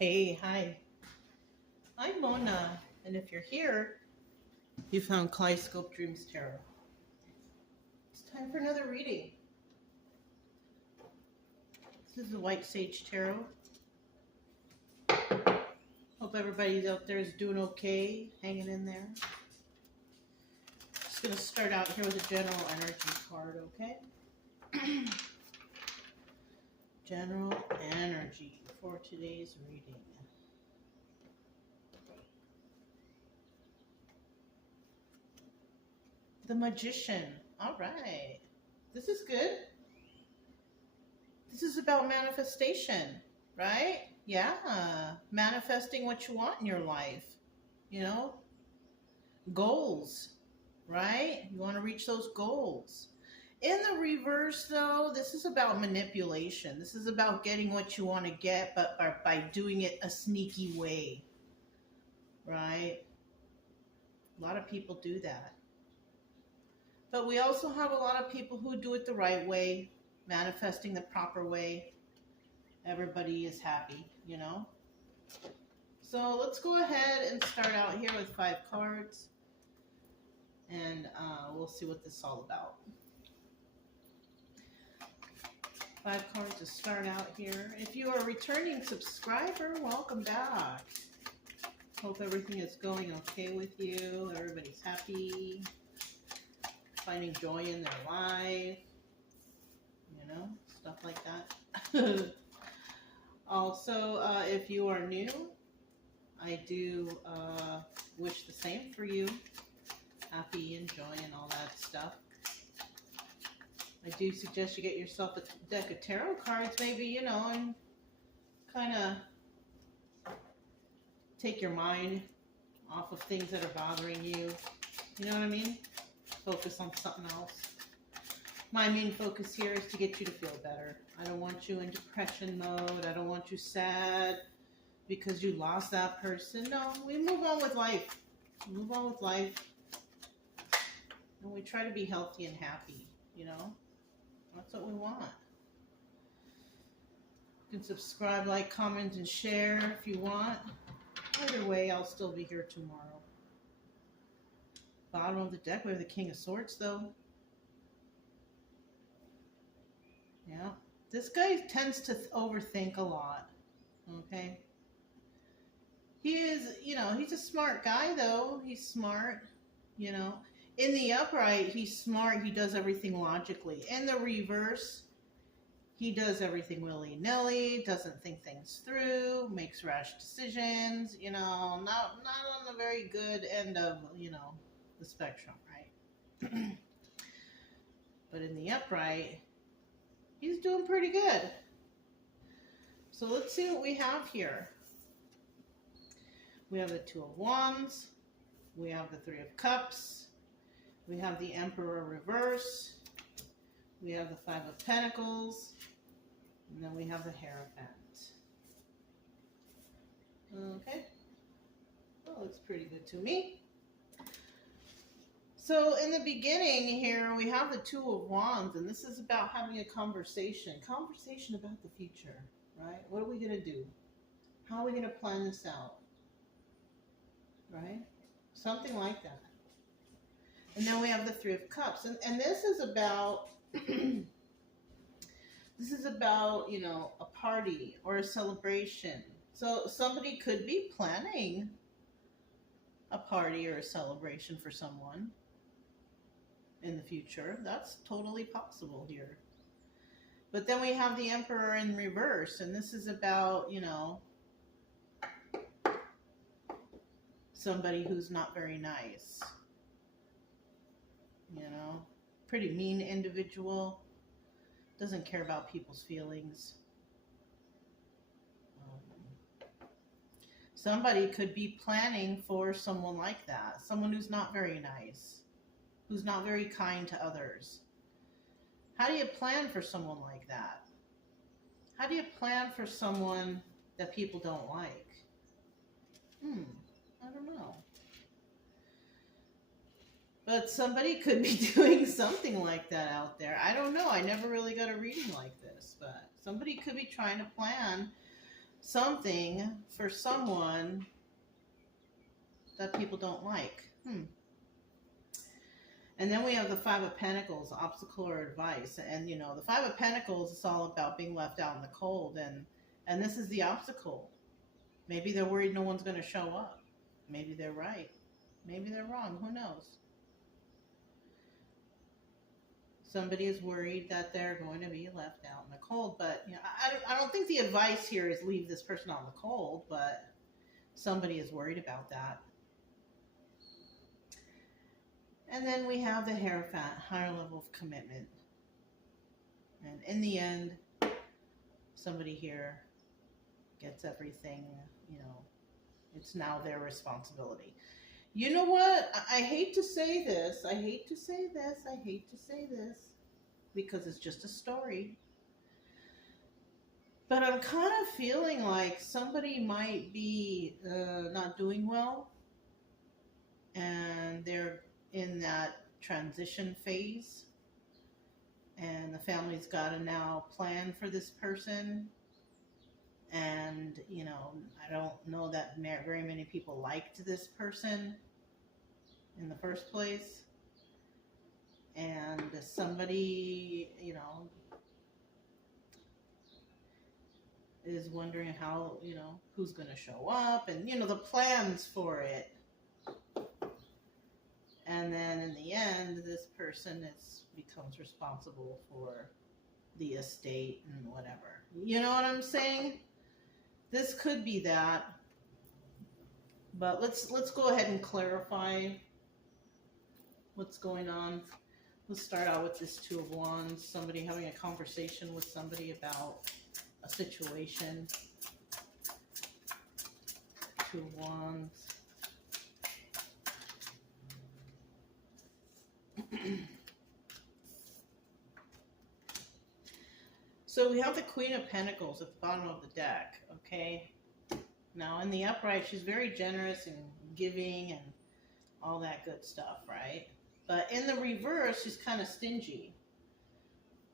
Hey, hi. I'm Mona, and if you're here, you found Kaleidoscope Dreams Tarot. It's time for another reading. This is the White Sage Tarot. Hope everybody out there is doing okay, hanging in there. Just going to start out here with a general energy card, okay? General energy for today's reading. The Magician. All right. This is good. This is about manifestation, right? Yeah. Manifesting what you want in your life. You know? Goals, right? You want to reach those goals. In the reverse, though, this is about manipulation. This is about getting what you want to get, but by doing it a sneaky way, right? A lot of people do that. But we also have a lot of people who do it the right way, manifesting the proper way. Everybody is happy, you know? So let's go ahead and start out here with 5 cards. And we'll see what this is all about. 5 cards to start out here. If you are a returning subscriber, welcome back. Hope everything is going okay with you. Everybody's happy. Finding joy in their life. You know, stuff like that. Also, if you are new, I do wish the same for you. Happy and joy and all that stuff. I do suggest you get yourself a deck of tarot cards, maybe, you know, and kind of take your mind off of things that are bothering you. You know what I mean? Focus on something else. My main focus here is to get you to feel better. I don't want you in depression mode. I don't want you sad because you lost that person. No, we move on with life. Move on with life. And we try to be healthy and happy, you know? That's what we want. You can subscribe, like, comment, and share if you want. Either way, I'll still be here tomorrow. Bottom of the deck, we have the King of Swords, though. Yeah. This guy tends to overthink a lot, okay? He is, you know, he's a smart guy, though. He's smart, you know. In the upright, he's smart. He does everything logically. In the reverse, he does everything willy-nilly, doesn't think things through, makes rash decisions, you know, not on the very good end of, you know, the spectrum, right? But in the upright, he's doing pretty good. So let's see what we have here. We have the 2 of Wands. We have the 3 of Cups. We have the Emperor reverse. We have the 5 of Pentacles. And then we have the Hierophant. Okay. That looks pretty good to me. So in the beginning here, we have the 2 of Wands. And this is about having a conversation. Conversation about the future, right? What are we going to do? How are we going to plan this out? Right? Something like that. And then we have the 3 of Cups. And this is about, this is about, you know, a party or a celebration. So somebody could be planning a party or a celebration for someone in the future. That's totally possible here. But then we have the Emperor in reverse. And this is about, you know, somebody who's not very nice. You know, pretty mean individual, doesn't care about people's feelings. Somebody could be planning for someone like that, someone who's not very nice, who's not very kind to others. How do you plan for someone like that? How do you plan for someone that people don't like? I don't know. But somebody could be doing something like that out there. I don't know. I never really got a reading like this. But somebody could be trying to plan something for someone that people don't like. And then we have the Five of Pentacles, obstacle or advice. And, you know, the Five of Pentacles is all about being left out in the cold. And this is the obstacle. Maybe they're worried no one's going to show up. Maybe they're right. Maybe they're wrong. Who knows? Somebody is worried that they're going to be left out in the cold. But, you know, I don't think the advice here is leave this person out in the cold. But somebody is worried about that. And then we have the Hierophant, higher level of commitment. And in the end, somebody here gets everything, you know, it's now their responsibility. You know what? I hate to say this. I hate to say this. I hate to say this because it's just a story. But I'm kind of feeling like somebody might be not doing well. And they're in that transition phase, and the family's got to now plan for this person. And, you know, I don't know that very many people liked this person in the first place. And somebody, you know, is wondering how, you know, who's going to show up, and, you know, the plans for it. And then in the end, this person becomes responsible for the estate and whatever. You know what I'm saying? This could be that. But let's go ahead and clarify what's going on. Let's start out with this Two of Wands. Somebody having a conversation with somebody about a situation. Two of Wands. So we have the Queen of Pentacles at the bottom of the deck, okay? Now in the upright, she's very generous and giving and all that good stuff, right? But in the reverse, she's kind of stingy,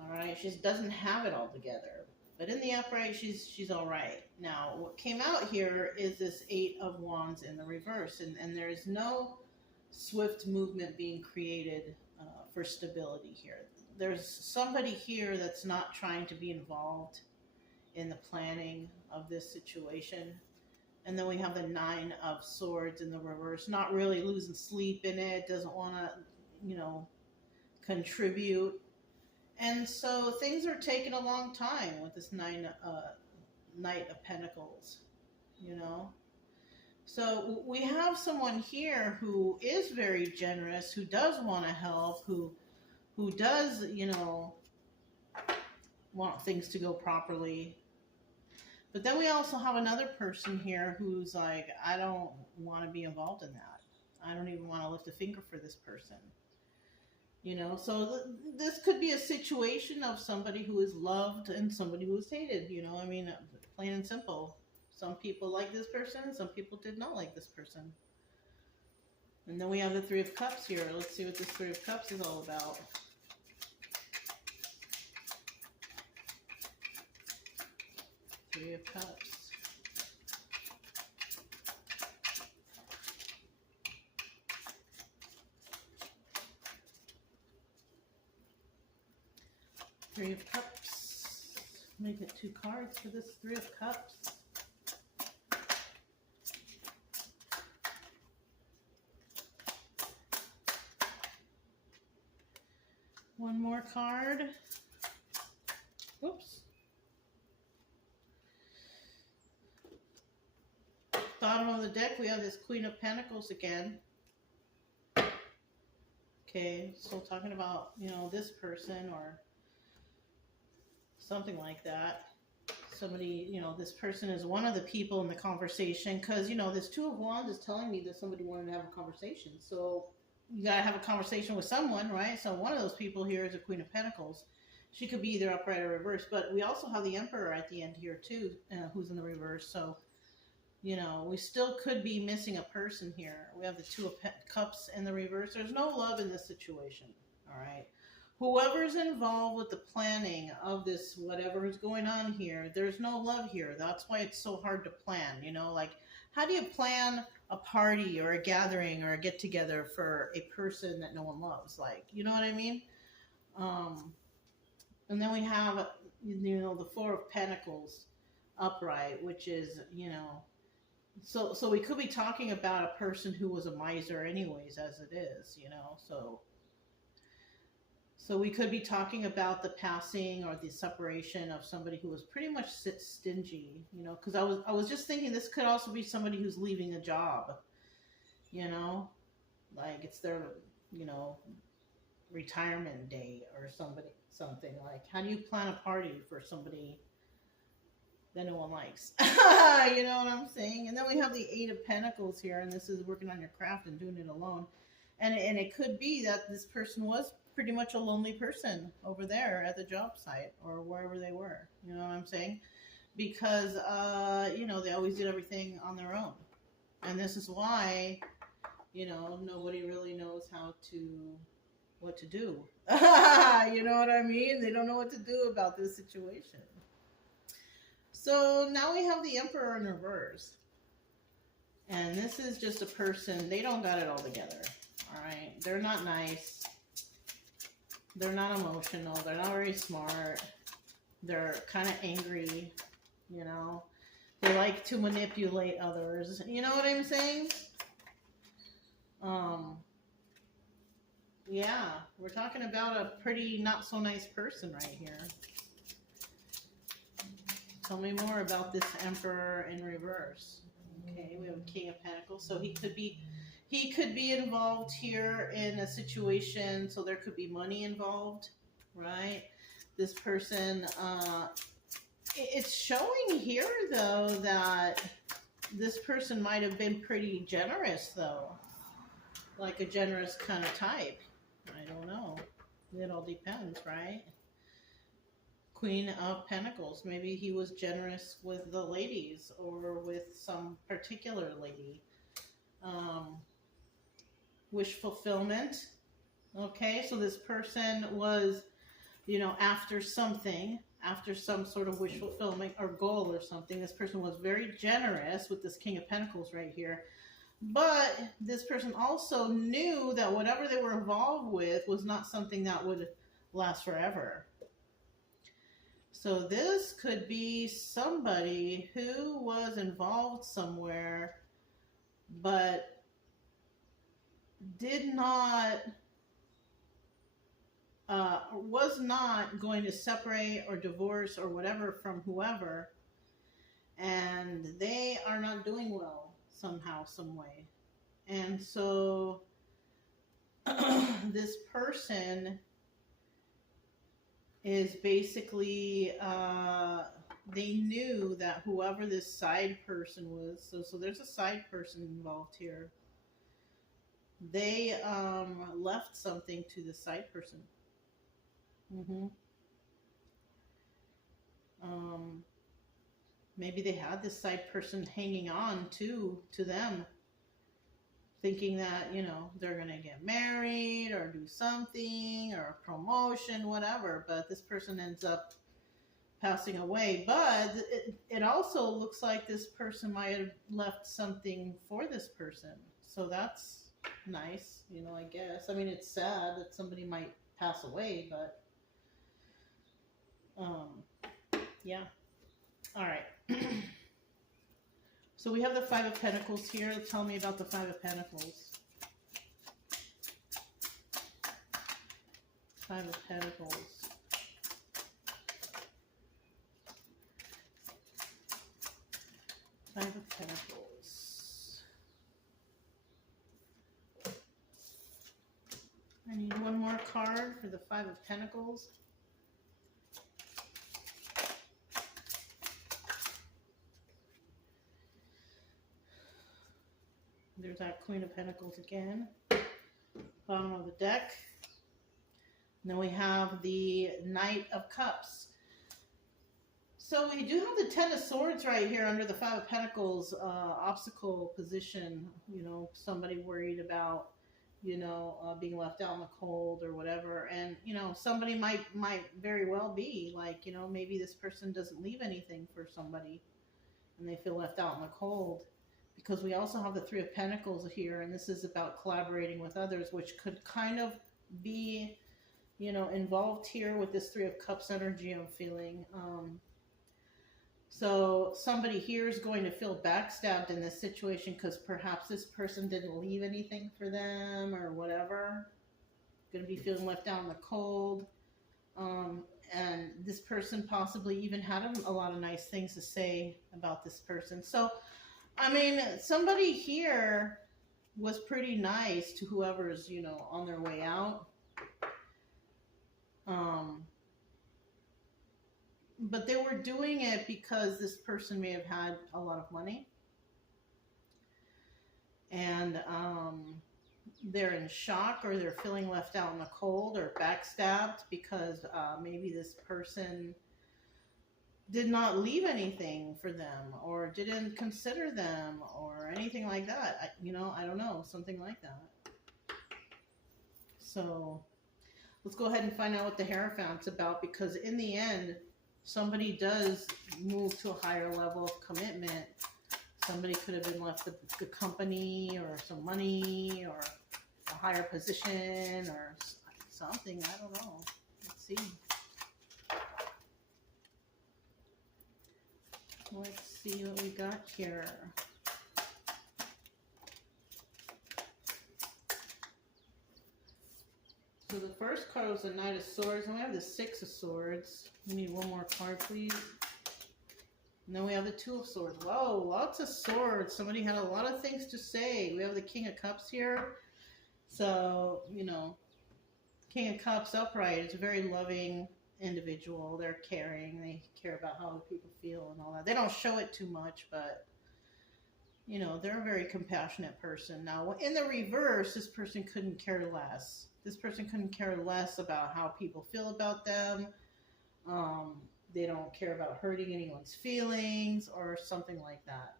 all right? She doesn't have it all together. But in the upright, she's all right. Now, what came out here is this Eight of Wands in the reverse, and there is no swift movement being created for stability here. There's somebody here that's not trying to be involved in the planning of this situation. And then we have the Nine of Swords in the reverse, not really losing sleep in it, doesn't want to, you know, contribute. And so things are taking a long time with this Knight of Pentacles, you know. So we have someone here who is very generous, who does want to help, who does, you know, want things to go properly. But then we also have another person here who's like, I don't want to be involved in that. I don't even want to lift a finger for this person. You know, so this could be a situation of somebody who is loved and somebody who is hated, you know, I mean, plain and simple. Some people like this person, some people did not like this person. And then we have the Three of Cups here. Let's see what this Three of Cups is all about. Three of Cups. Three of Cups. Let me get 2 cards for this Three of Cups. One more card. Oops. Bottom of the deck, we have this Queen of Pentacles again. Okay, so talking about, you know, this person or something like that. Somebody, you know, this person is one of the people in the conversation because, you know, this Two of Wands is telling me that somebody wanted to have a conversation. So you got to have a conversation with someone, right? So one of those people here is a Queen of Pentacles. She could be either upright or reverse, but we also have the Emperor at the end here too, who's in the reverse. So, you know, we still could be missing a person here. We have the Two of Cups in the reverse. There's no love in this situation, all right? whoever's involved with the planning of this, whatever is going on here, there's no love here. That's why it's so hard to plan. You know, like, how do you plan a party or a gathering or a get together for a person that no one loves? Like, you know what I mean? Um, and then we have, you know, the Four of Pentacles upright, which is, you know, so we could be talking about a person who was a miser anyways, as it is, you know. So we could be talking about the passing or the separation of somebody who was pretty much stingy, you know, because I was just thinking this could also be somebody who's leaving a job, you know, like it's their, you know, retirement day or something like, how do you plan a party for somebody that no one likes? You know what I'm saying? And then we have the Eight of Pentacles here, and this is working on your craft and doing it alone. And it could be that this person was pretty much a lonely person over there at the job site or wherever they were. You know what I'm saying? Because, you know, they always did everything on their own. And this is why, you know, nobody really knows what to do. You know what I mean? They don't know what to do about this situation. So now we have the Emperor in reverse. And this is just a person, they don't got it all together. All right? They're not nice. They're not emotional. They're not very smart. They're kind of angry, you know. They like to manipulate others. You know what I'm saying? Yeah, we're talking about a pretty not so nice person right here. Tell me more about this Emperor in reverse. Okay, we have a King of Pentacles. So he could be involved here in a situation. So there could be money involved, right? This person, it's showing here though that this person might have been pretty generous though. Like a generous kind of type. I don't know. It all depends, right? Queen of Pentacles. Maybe he was generous with the ladies or with some particular lady. Wish fulfillment. Okay, so this person was, you know, after something, after some sort of wish fulfillment or goal or something. This person was very generous with this King of Pentacles right here. But this person also knew that whatever they were involved with was not something that would last forever. So this could be somebody who was involved somewhere, but did not, was not going to separate or divorce or whatever from whoever, and they are not doing well somehow, some way. And so this person is basically, they knew that whoever this side person was, so there's a side person involved here. They left something to the side person. Maybe they had this side person hanging on to them, thinking that, you know, they're going to get married or do something or a promotion, whatever. But this person ends up passing away. But it also looks like this person might have left something for this person. So that's nice, you know, I guess. I mean, it's sad that somebody might pass away, but yeah. All right. So we have the Five of Pentacles here. Tell me about the Five of Pentacles. Five of Pentacles. Five of Pentacles. I need one more card for the Five of Pentacles. There's that Queen of Pentacles again. Bottom of the deck. And then we have the Knight of Cups. So we do have the Ten of Swords right here under the Five of Pentacles obstacle position. You know, somebody worried about being left out in the cold or whatever. And somebody might very well be like, maybe this person doesn't leave anything for somebody, and they feel left out in the cold. Because we also have the Three of Pentacles here, and this is about collaborating with others, which could kind of be, involved here with this Three of Cups energy I'm feeling. So somebody here is going to feel backstabbed in this situation because perhaps this person didn't leave anything for them or whatever. Going to be feeling left out in the cold. And this person possibly even had a lot of nice things to say about this person. So, I mean, somebody here was pretty nice to whoever's, on their way out. But they were doing it because this person may have had a lot of money. And they're in shock, or they're feeling left out in the cold or backstabbed because maybe this person did not leave anything for them or didn't consider them or anything like that. I don't know, something like that. So let's go ahead and find out what the Hierophant's about, because in the end, somebody does move to a higher level of commitment. Somebody could have been left the company or some money or a higher position or something. I don't know. Let's see. Let's see what we got here. So the first card was the Knight of Swords, and we have the Six of Swords. We need one more card, please. And then we have the Two of Swords. Whoa, lots of swords. Somebody had a lot of things to say. We have the King of Cups here. So, King of Cups upright is a very loving individual. They're caring. They care about how other people feel and all that. They don't show it too much, but, they're a very compassionate person. Now, in the reverse, this person couldn't care less. This person couldn't care less about how people feel about them. They don't care about hurting anyone's feelings or something like that.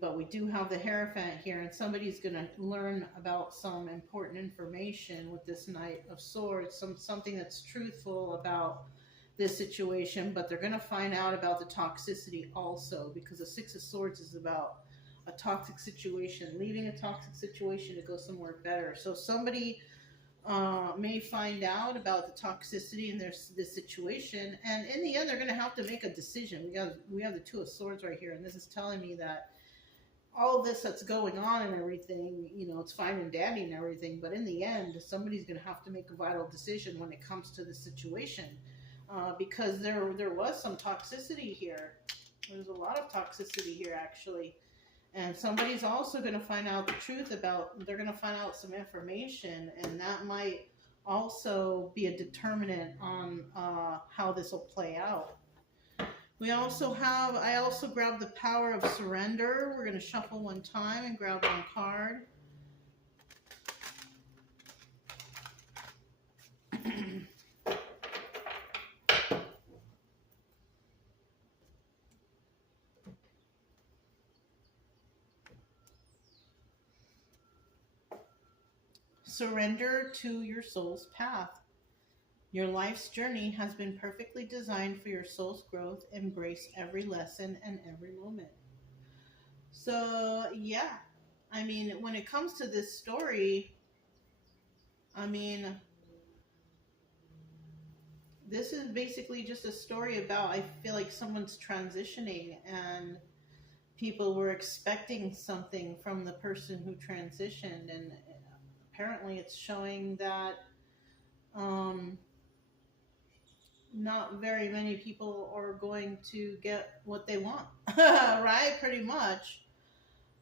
But we do have the Hierophant here, and somebody's going to learn about some important information with this Knight of Swords, something that's truthful about this situation, but they're going to find out about the toxicity also, because the Six of Swords is about a toxic situation, leaving a toxic situation to go somewhere better. So somebody may find out about the toxicity in this situation, and in the end they're going to have to make a decision. We have the Two of Swords right here, and this is telling me that all this that's going on and everything, it's fine and dandy and everything, but in the end somebody's going to have to make a vital decision when it comes to the situation, because there was some toxicity here. There's a lot of toxicity here, actually. And somebody's also going to find out the truth they're going to find out some information, and that might also be a determinant on how this will play out. I also grabbed the Power of Surrender. We're going to shuffle one time and grab one card. Surrender to your soul's path. Your life's journey has been perfectly designed for your soul's growth. Embrace every lesson and every moment. So, yeah. When it comes to this story, this is basically just a story about, I feel like someone's transitioning, and people were expecting something from the person who transitioned, and apparently it's showing that not very many people are going to get what they want, right? Pretty much.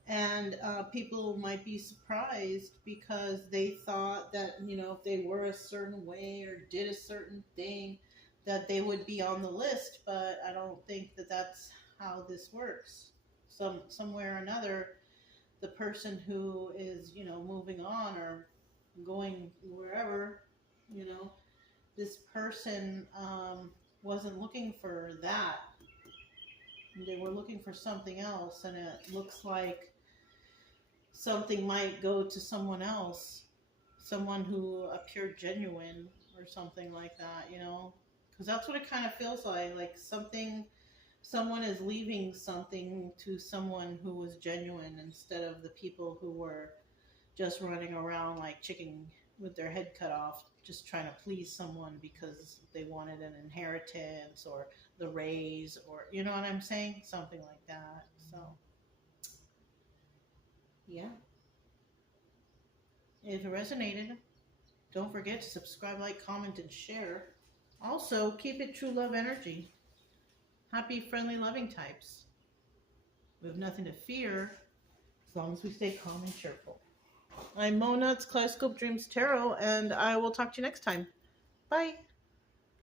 And people might be surprised because they thought that, if they were a certain way or did a certain thing, that they would be on the list. But I don't think that that's how this works. Somewhere or another, the person who is, moving on or going wherever, this person wasn't looking for that. They were looking for something else, and it looks like something might go to someone else, someone who appeared genuine or something like that, you know? Because that's what it kind of feels like someone is leaving something to someone who was genuine instead of the people who were just running around like chicken with their head cut off, just trying to please someone because they wanted an inheritance or the raise, or you know what I'm saying? Something like that. So, yeah. If it resonated, don't forget to subscribe, like, comment, and share. Also, keep it true love energy. Happy, friendly, loving types. We have nothing to fear as long as we stay calm and cheerful. I'm Mona, it's Kaleidoscope Dreams Tarot, and I will talk to you next time. Bye.